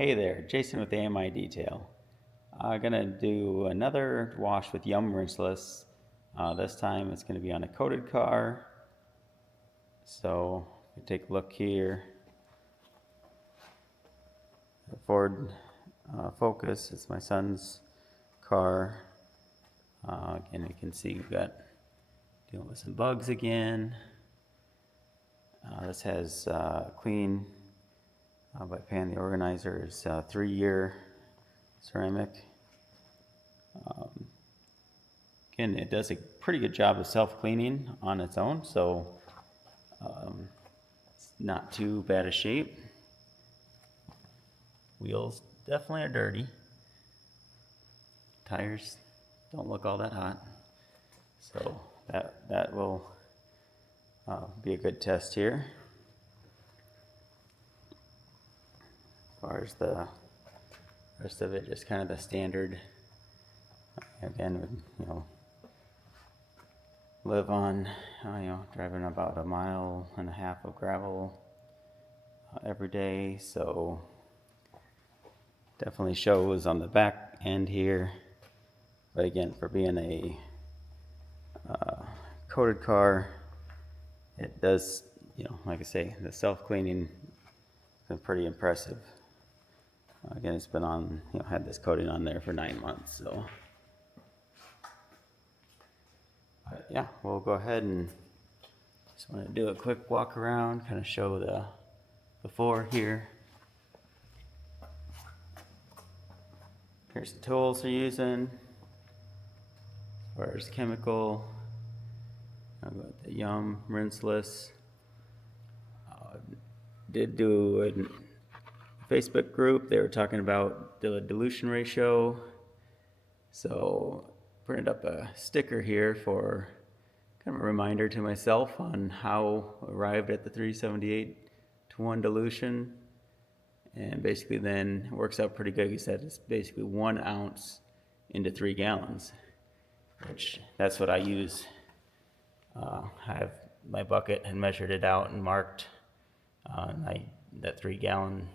Hey there, Jason with AMI Detail. I'm gonna do another wash with Yum Rinseless. This time it's gonna be on a coated car. So we take a look here. The Ford Focus, it's my son's car. Again, you can see we've got dealing with some bugs again. This has clean by Pan the Organizer. It's 3-year ceramic. Again, it does a pretty good job of self-cleaning on its own, so it's not too bad a shape. Wheels definitely are dirty. Tires don't look all that hot, so that will be a good test here. As far as the rest of it, just kind of the standard. Again, live on, driving about 1.5 miles of gravel every day, so definitely shows on the back end here. But again, for being a coated car, it does, like I say, the self-cleaning has been pretty impressive. Again, it's been on, had this coating on there for 9 months, so. But yeah, we'll go ahead and just want to do a quick walk around, kind of show the before here. Here's the tools they're using. As far as chemical, I've got the Yum Rinseless. Did do a Facebook group. They were talking about the dilution ratio. So printed up a sticker here for kind of a reminder to myself on how I arrived at the 378:1 dilution. And basically then it works out pretty good. He said it's basically 1 ounce into 3 gallons, which that's what I use. I have my bucket and measured it out and marked. That 3 gallon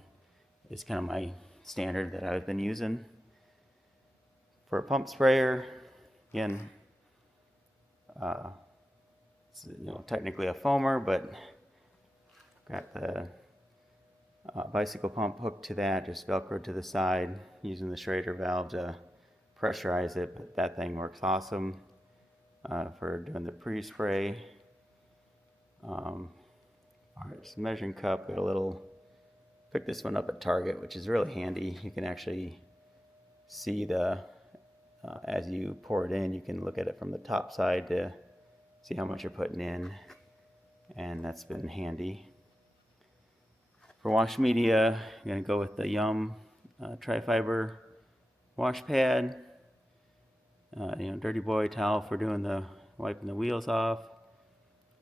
is kind of my standard that I've been using. For a pump sprayer, again, it's, technically a foamer, but got the bicycle pump hooked to that, just velcroed to the side, using the Schrader valve to pressurize it. But that thing works awesome for doing the pre-spray. It's a measuring cup. Got a little, picked this one up at Target, which is really handy. You can actually see the as you pour it in, you can look at it from the top side to see how much you're putting in, and that's been handy. For wash media, I'm going to go with the Yum Tri-Fibre Wash Pad. Dirty boy towel for doing the wiping the wheels off,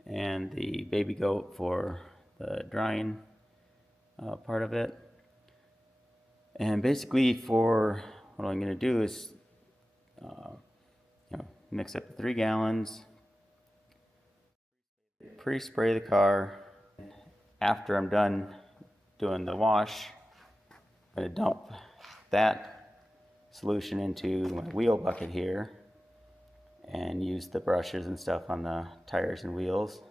and the baby goat for the drying part of it. And basically, for what I'm going to do is mix up 3 gallons, pre-spray the car. After I'm done doing the wash, I'm going to dump that solution into my wheel bucket here and use the brushes and stuff on the tires and wheels.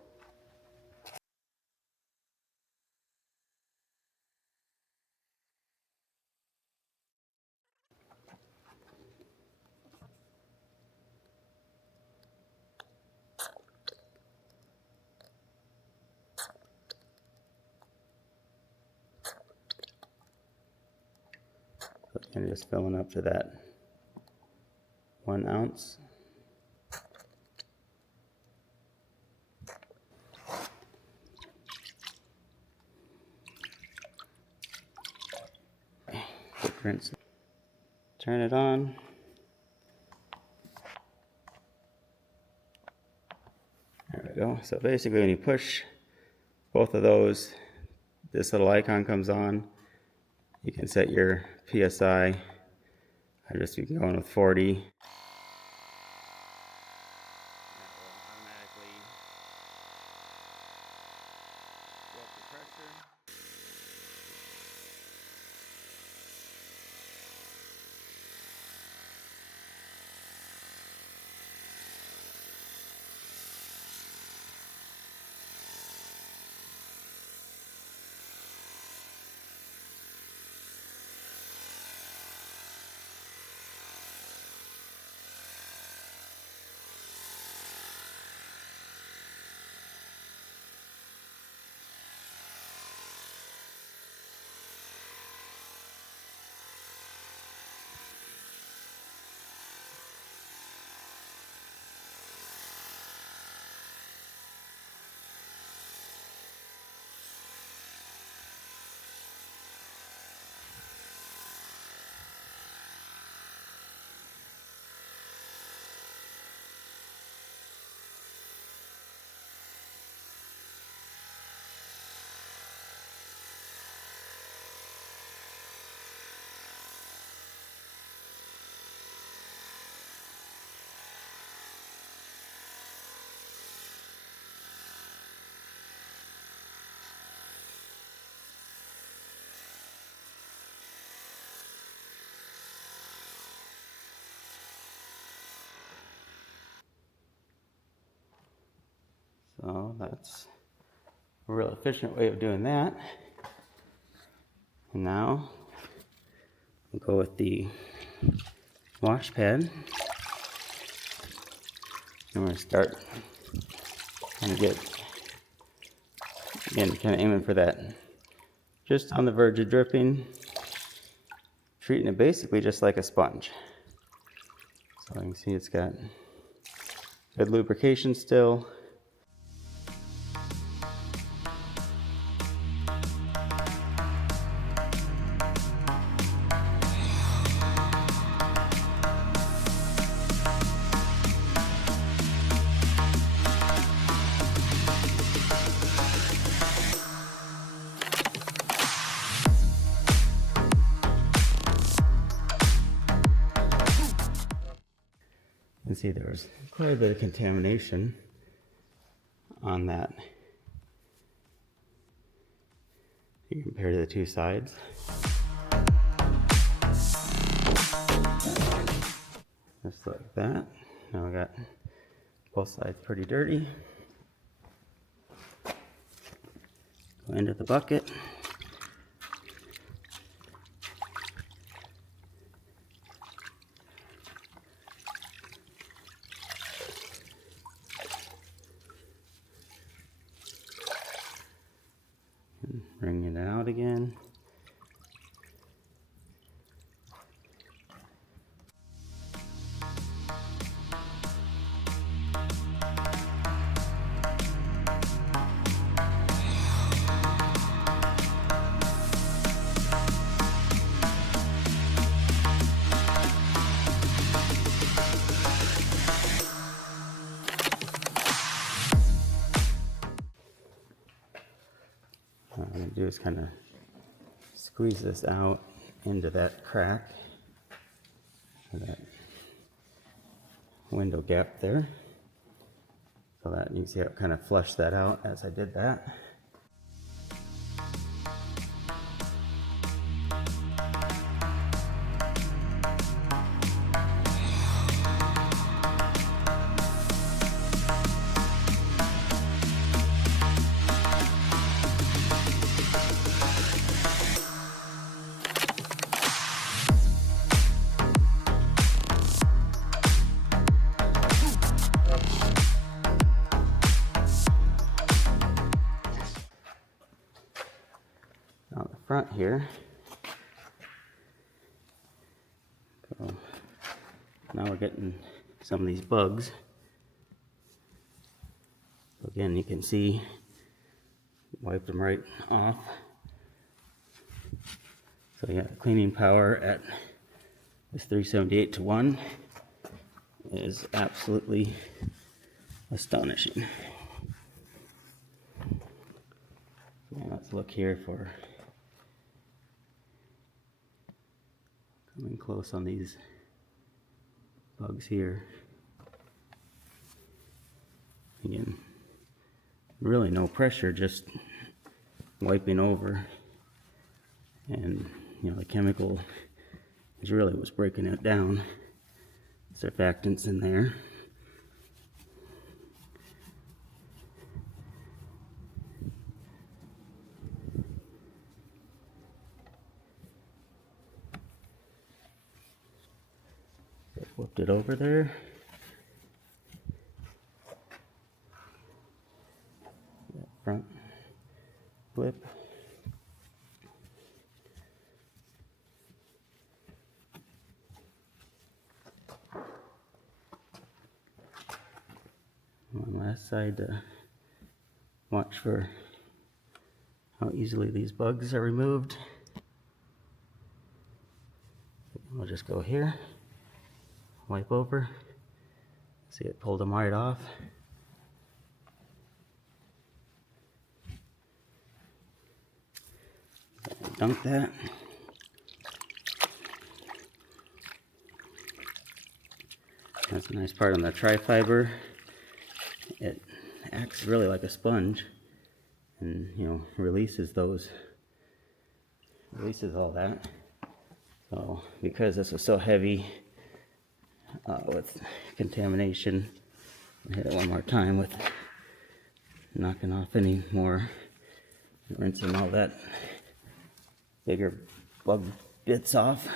And just filling up to that 1 ounce. Quick rinse. Turn it on. There we go. So basically when you push both of those, this little icon comes on. You can set your PSI. I just be going with 40. So that's a real efficient way of doing that. And now we'll go with the wash pad. And we're going to start kind of aiming for that just on the verge of dripping, treating it basically just like a sponge. So you can see it's got good lubrication still. You can see there was quite a bit of contamination on that. You compare to the two sides. Just like that. Now we got both sides pretty dirty. Go into the bucket. Bring it out again. What I'm going to do is kind of squeeze this out into that crack, or that window gap there, so that you can see how it kind of flushed that out as I did that. On the front here, so now we're getting some of these bugs. So again, you can see, wipe them right off. So yeah, cleaning power at this 378 to 1 is absolutely astonishing. Now let's look here for coming close on these bugs here. Again, really no pressure, just wiping over, and the chemical is really what's breaking it down. Surfactants in there. Flipped it over there. That front flip. One last side to watch for how easily these bugs are removed. We'll just go here. Wipe over. See, it pulled them right off. Dunk that. That's a nice part on the Tri-Fibre. It acts really like a sponge, and releases all that. So because this was so heavy with contamination, I hit it one more time with knocking off any more, rinsing all that bigger bug bits off.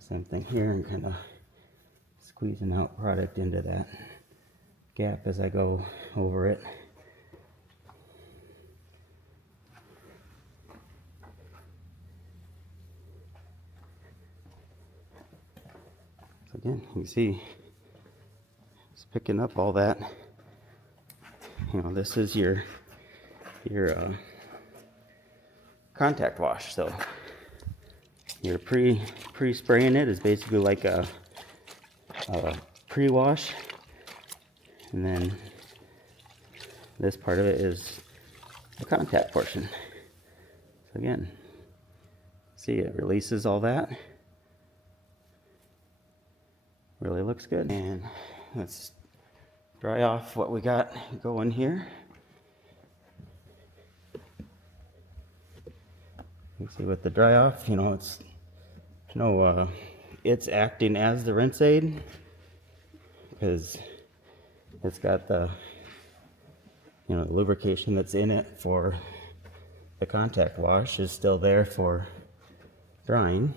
Same thing here, and kind of squeezing out product into that gap as I go over it. So again, you can see it's picking up all that. You know, this is your contact wash. So your pre-spraying it is basically like a pre-wash, and then this part of it is the contact portion. So again, see, it releases all that. Really looks good. And let's dry off what we got going here. You see with the dry off, you know, it's acting as the rinse aid, because it's got the, you know, the lubrication that's in it for the contact wash is still there for drying.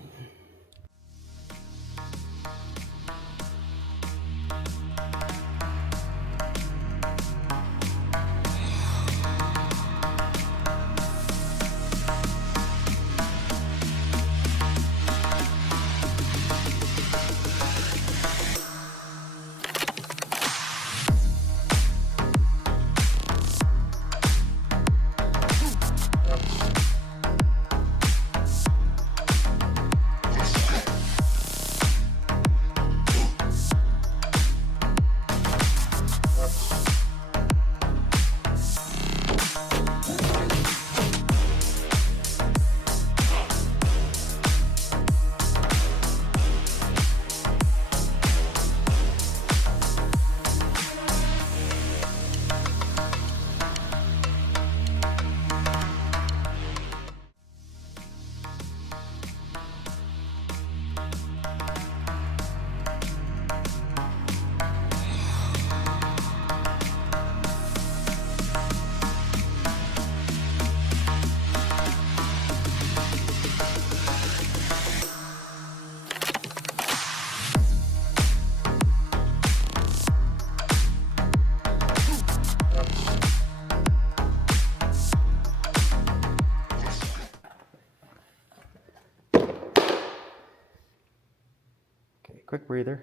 Quick breather.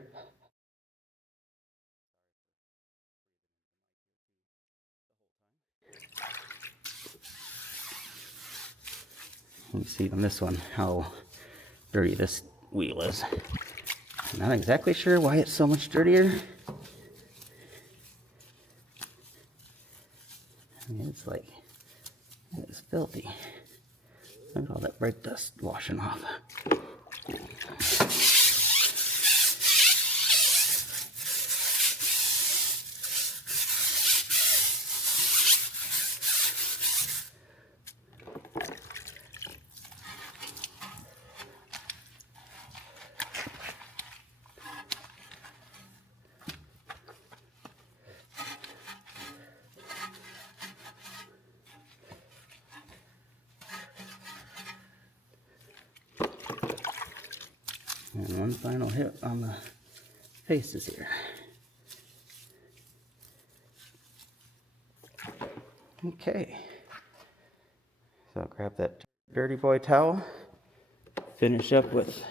You can see on this one how dirty this wheel is. I'm not exactly sure why it's so much dirtier. I mean, it's filthy. Look at all that brake dust washing off. And one final hit on the faces here. Okay. So I'll grab that dirty boy towel, finish up with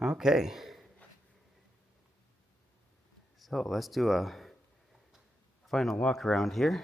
okay. So let's do a final walk around here.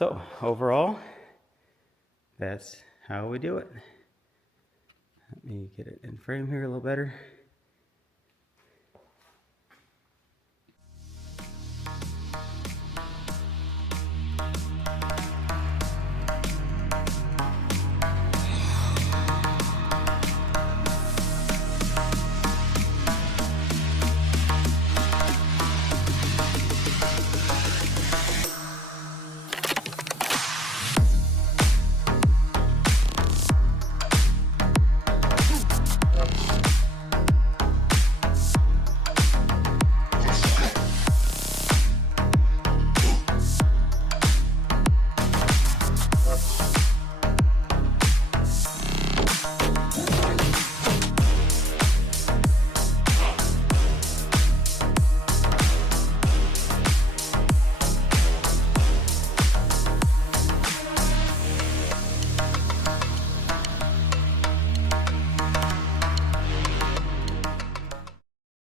So overall, that's how we do it. Let me get it in frame here a little better.